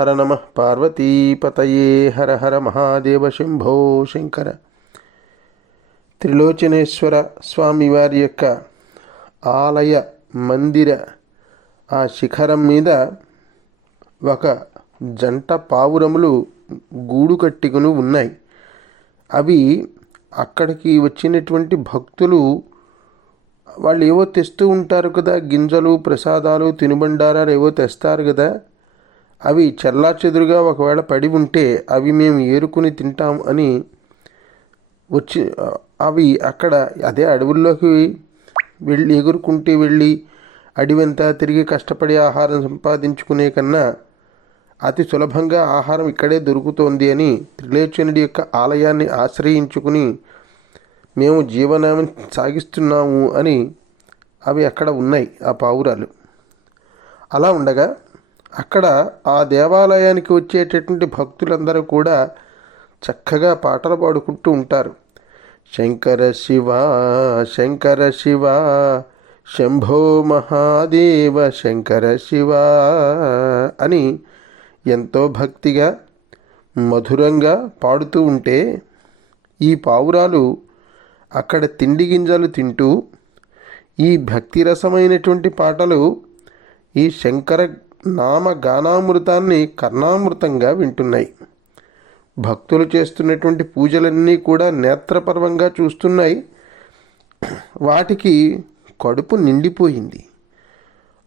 హర నమ పార్వతీపతయే హర హర మహాదేవ శంభో శంకర. త్రిలోచనేశ్వర స్వామివారి యొక్క ఆలయ మందిర ఆ శిఖరం మీద ఒక జంట పావురములు గూడు కట్టుకుని ఉన్నాయి. అవి అక్కడికి వచ్చినటువంటి భక్తులు వాళ్ళు ఏవో తెస్తూ ఉంటారు కదా గింజలు ప్రసాదాలు తినుబండారాలు ఏవో తెస్తారు కదా. అవి చెల్లాచెదురుగా ఒకవేళ పడి ఉంటే అవి మేము ఏరుకుని తింటాం అని వచ్చి అవి అక్కడ అదే అడవుల్లోకి వెళ్ళి ఎగురుకుంటూ వెళ్ళి అడివంతా తిరిగి కష్టపడి ఆహారం సంపాదించుకునే కన్నా అతి సులభంగా ఆహారం ఇక్కడే దొరుకుతోంది అని త్రిలేచనుడి యొక్క ఆలయాన్ని ఆశ్రయించుకుని మేము జీవనాన్ని సాగిస్తున్నాము అని అవి అక్కడ ఉన్నాయి ఆ పావురాలు. అలా ఉండగా అక్కడ ఆ దేవాలయానికి వచ్చేటటువంటి భక్తులందరూ కూడా చక్కగా పాటలు పాడుకుంటూ ఉంటారు. శంకర శివ శంకర శివ శంభో మహాదేవ శంకర శివ అని ఎంతో భక్తిగా మధురంగా పాడుతూ ఉంటే ఈ పావురాలు అక్కడ తిండి గింజలు తింటూ ఈ భక్తిరసమైనటువంటి పాటలు ఈ శంకర నామ గానామృతాన్ని కర్ణామృతంగా వింటున్నాయి. భక్తులు చేస్తున్నటువంటి పూజలన్నీ కూడా నేత్రపర్వంగా చూస్తున్నాయి. వాటికి కడుపు నిండిపోయింది.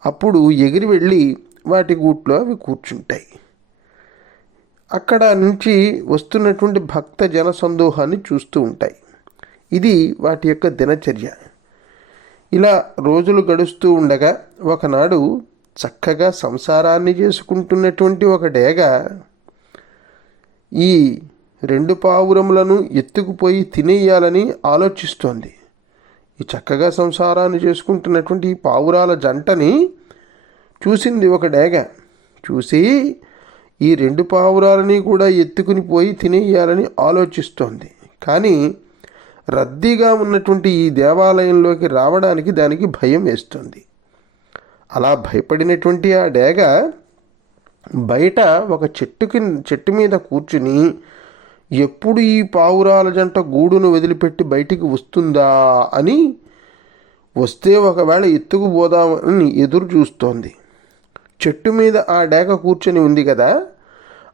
అప్పుడు ఎగిరి వెళ్ళి వాటి గూట్లో అవి కూర్చుంటాయి. అక్కడ నుంచి వస్తున్నటువంటి భక్త జన సందోహాన్ని చూస్తూ ఉంటాయి. ఇది వాటి యొక్క దినచర్య. ఇలా రోజులు గడుస్తూ ఉండగా ఒకనాడు చక్కగా సంసారాన్ని చేసుకుంటున్నటువంటి ఒక డేగ ఈ రెండు పావురములను ఎత్తుకుపోయి తినేయాలని ఆలోచిస్తోంది. ఈ చక్కగా సంసారాన్ని చేసుకుంటున్నటువంటి ఈ పావురాల జంటని చూసింది ఒక డేగ. చూసి ఈ రెండు పావురాలని కూడా ఎత్తుకుని పోయి తినేయాలని ఆలోచిస్తోంది. కానీ రద్దీగా ఉన్నటువంటి ఈ దేవాలయంలోకి రావడానికి దానికి భయం వేస్తుంది. అలా భయపడినటువంటి ఆ డేగ బయట ఒక చెట్టుకి చెట్టు మీద కూర్చుని ఎప్పుడు ఈ పావురాల జంట గూడును వదిలిపెట్టి బయటికి వస్తుందా అని వస్తే ఒకవేళ ఎత్తుకుపోదామని ఎదురు చూస్తోంది. చెట్టు మీద ఆ డేగ కూర్చొని ఉంది కదా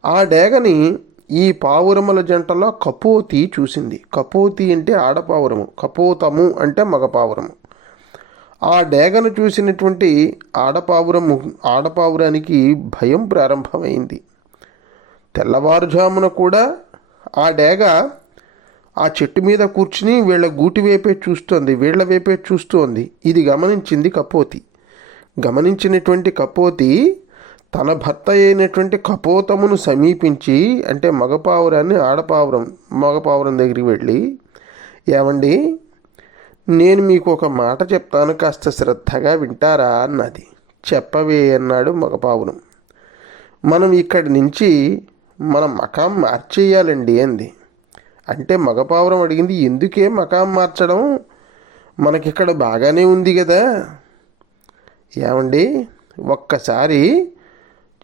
ఆ డేగని ఈ పావురముల జంటలో కపోతి చూసింది. కపోతి అంటే ఆడపావురము కపోతము అంటే మగపావురము. ఆ డేగను చూసినటువంటి ఆడపావురం ఆడపావురానికి భయం ప్రారంభమైంది. తెల్లవారుజామున కూడా ఆ డేగ ఆ చెట్టు మీద కూర్చుని వీళ్ళ గూటి వైపే చూస్తోంది వీళ్ళ వైపే చూస్తోంది. ఇది గమనించింది కపోతి. గమనించినటువంటి కపోతి తన భర్త అయినటువంటి కపోతమును సమీపించి అంటే మగపావురాన్ని ఆడపావురం మగపావురం దగ్గరికి వెళ్ళి ఏమండి నేను మీకు ఒక మాట చెప్తాను కాస్త శ్రద్ధగా వింటారా అన్నది. చెప్పవే అన్నాడు మగపావును. మనం ఇక్కడి నుంచి మన మకాం మార్చేయాలండి అంది. అంటే మగపావురం అడిగింది ఎందుకే మకాం మార్చడం? మనకిక్కడ బాగానే ఉంది కదా ఏమండి ఒక్కసారి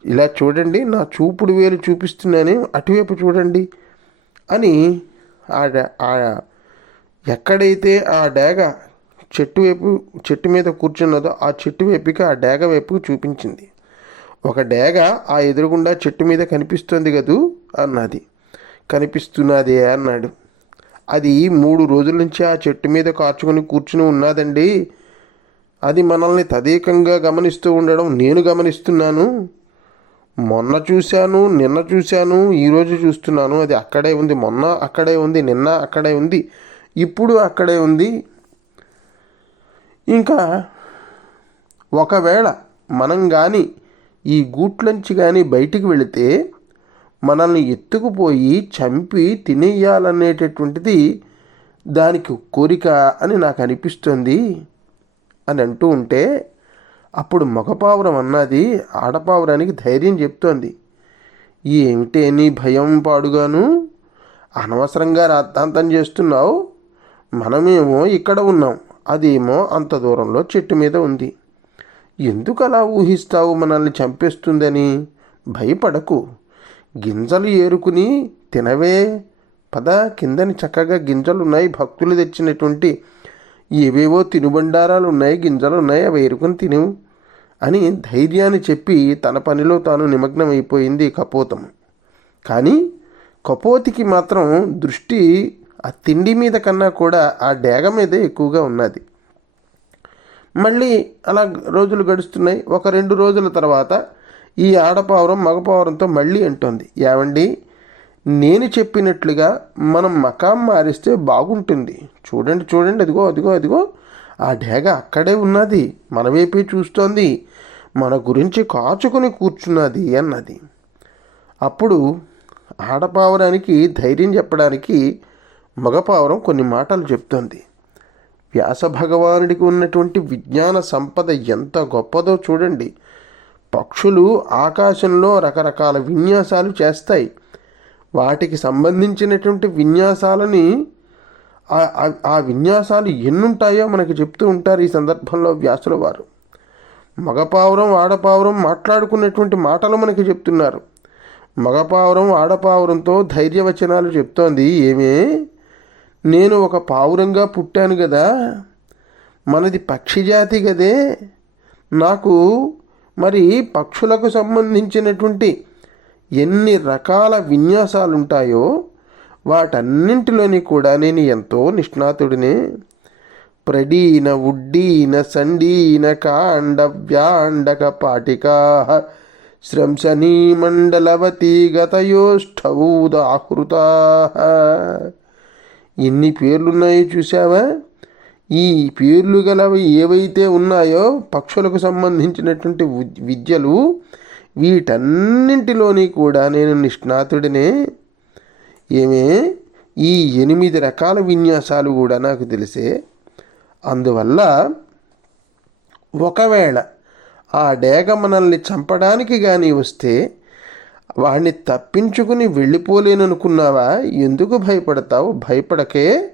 ఇలా చూడండి నా చూపుడు వేలు చూపిస్తున్నాను అటువైపు చూడండి అని ఆడ ఆ ఎక్కడైతే ఆ డేగ చెట్టు వైపు చెట్టు మీద కూర్చున్నదో ఆ చెట్టు వైపుకి ఆ డేగ వైపు చూపించింది. ఒక డేగ ఆ ఎదురుగుండా చెట్టు మీద కనిపిస్తుంది కదూ అన్నది. కనిపిస్తున్నదే అన్నాడు. అది మూడు రోజుల నుంచి ఆ చెట్టు మీద కార్చుకొని కూర్చుని ఉన్నదండి. అది మనల్ని తదేకంగా గమనిస్తూ ఉండడం నేను గమనిస్తున్నాను. మొన్న చూశాను నిన్న చూశాను ఈరోజు చూస్తున్నాను. అది అక్కడే ఉంది మొన్న అక్కడే ఉంది నిన్న అక్కడే ఉంది. ఇప్పుడు అక్కడే ఉంది. ఇంకా ఒకవేళ మనం కానీ ఈ గూట్లోంచి కానీ బయటికి వెళితే మనల్ని ఎత్తుకుపోయి చంపి తినేయాలనేటటువంటిది దానికి కోరిక అని నాకు అనిపిస్తుంది అని అంటూ ఉంటే అప్పుడు మగపావురం అన్నది ఆడపావురానికి ధైర్యం చెప్తోంది. ఏమిటే నీ భయం పాడుగాను? అనవసరంగా రాద్ధాంతం చేస్తున్నావు? మనమేమో ఇక్కడ ఉన్నాం అదేమో అంత దూరంలో చెట్టు మీద ఉంది. ఎందుకు అలా ఊహిస్తావు మనల్ని చంపేస్తుందని? భయపడకు. గింజలు ఏరుకుని తినవే. పద కిందని చక్కగా గింజలు ఉన్నాయి భక్తులు తెచ్చినటువంటి ఏవేవో తినుబండారాలు ఉన్నాయి గింజలు ఉన్నాయి అవి ఏరుకుని తిను అని ధైర్యాన్ని చెప్పి తన పనిలో తాను నిమగ్నమైపోయింది కపోతం. కానీ కపోతికి మాత్రం దృష్టి ఆ తిండి మీద కన్నా కూడా ఆ డేగ మీదే ఎక్కువగా ఉన్నది. మళ్ళీ అలా రోజులు గడుస్తున్నాయి. ఒక రెండు రోజుల తర్వాత ఈ ఆడపావురం మగపావురంతో మళ్ళీ అంటోంది. ఏమండి? నేను చెప్పినట్లుగా మనం మకాం మారిస్తే బాగుంటుంది. చూడండి చూడండి అదిగో అదిగో అదిగో. ఆ డేగ అక్కడే ఉన్నది. మన వైపే చూస్తోంది. మన గురించి కాచుకొని కూర్చున్నది అన్నది. అప్పుడు ఆడపావురానికి ధైర్యం చెప్పడానికి మగపావురం కొన్ని మాటలు చెప్తోంది. వ్యాస భగవానుడికి ఉన్నటువంటి విజ్ఞాన సంపద ఎంత గొప్పదో చూడండి. పక్షులు ఆకాశంలో రకరకాల విన్యాసాలు చేస్తాయి. వాటికి సంబంధించినటువంటి విన్యాసాలని ఆ- విన్యాసాలు ఎన్నుంటాయో మనకు చెప్తూ ఉంటారు ఈ సందర్భంలో వ్యాసుల వారు. మగపావురం ఆడపావురం మాట్లాడుకున్నటువంటి మాటలు మనకి చెప్తున్నారు. మగపావురం ఆడపావురంతో ధైర్యవచనాలు చెప్తోంది. ఏమే? నేను ఒక పావురంగా పుట్టాను కదా మనది పక్షిజాతి కదే నాకు మరి పక్షులకు సంబంధించినటువంటి ఎన్ని రకాల విన్యాసాలుంటాయో వాటన్నింటిలోని కూడా నేను ఎంతో నిష్ణాతుడినే. ప్రడీన ఉడ్డీన సండీన కాండ వ్యాండక పాటికా శ్రంసనీ మండలవతి గతయోష్ఠౌదాహృతా ఎన్ని పేర్లున్నాయో చూసావా ఈ పేర్లు గలవి ఏవైతే ఉన్నాయో పక్షులకు సంబంధించినటువంటి వి- విద్యలు వీటన్నింటిలోని కూడా నేను నిష్ణాతుడినే. ఏమే? ఈ ఎనిమిది రకాల విన్యాసాలు కూడా నాకు తెలిసే. అందువల్ల ఒకవేళ ఆ డేగ మనల్ని చంపడానికి కానీ వస్తే వాణ్ణి తప్పించుకుని వెళ్ళిపోలేననుకున్నావా? ఎందుకు భయపడతావు? భయపడకే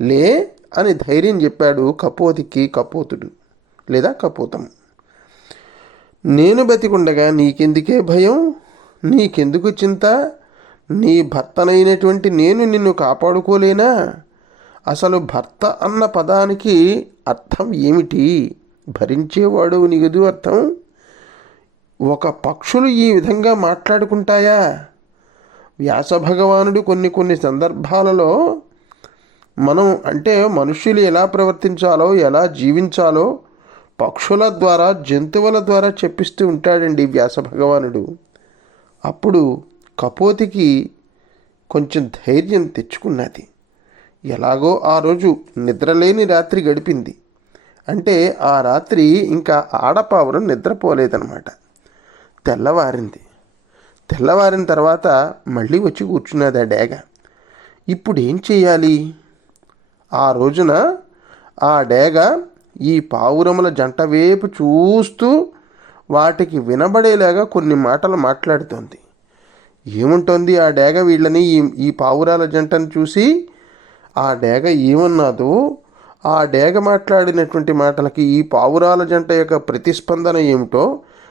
లే అని ధైర్యం చెప్పాడు కపోతికి కపోతుడు లేదా కపోతం. నేను బతికుండగా నీకెందుకే భయం? నీకెందుకు చింత? నీ భర్తనైనటువంటి నేను నిన్ను కాపాడుకోలేనా? అసలు భర్త అన్న పదానికి అర్థం ఏమిటి? భరించేవాడు నీగదు అర్థం? ఒక పక్షులు ఈ విధంగా మాట్లాడుకుంటాయా? వ్యాస భగవానుడు కొన్ని కొన్ని సందర్భాలలో మనం అంటే మనుష్యులు ఎలా ప్రవర్తించాలో ఎలా జీవించాలో పక్షుల ద్వారా జంతువుల ద్వారా చెప్పిస్తూ ఉంటాడండి వ్యాస భగవానుడు అప్పుడు కపోతికి కొంచెం ధైర్యం తెచ్చుకున్నది. ఎలాగో ఆ రోజు నిద్రలేని రాత్రి గడిపింది. అంటే ఆ రాత్రి ఇంకా ఆడపావురం నిద్రపోలేదన్నమాట. తెల్లవారింది. తెల్లవారిన తర్వాత మళ్ళీ వచ్చి కూర్చున్నది ఆ డేగ. ఇప్పుడు ఏం చేయాలి ఆ రోజున ఆ డేగ ఈ పావురముల జంట వైపు చూస్తూ వాటికి వినబడేలాగా కొన్ని మాటలు మాట్లాడుతోంది. ఏముంటుంది ఆ డేగ వీళ్ళని ఈ ఈ పావురాల జంటను చూసి? ఆ డేగ ఏమన్నాదో ఆ డేగ మాట్లాడినటువంటి మాటలకి ఈ పావురాల జంట యొక్క ప్రతిస్పందన ఏమిటో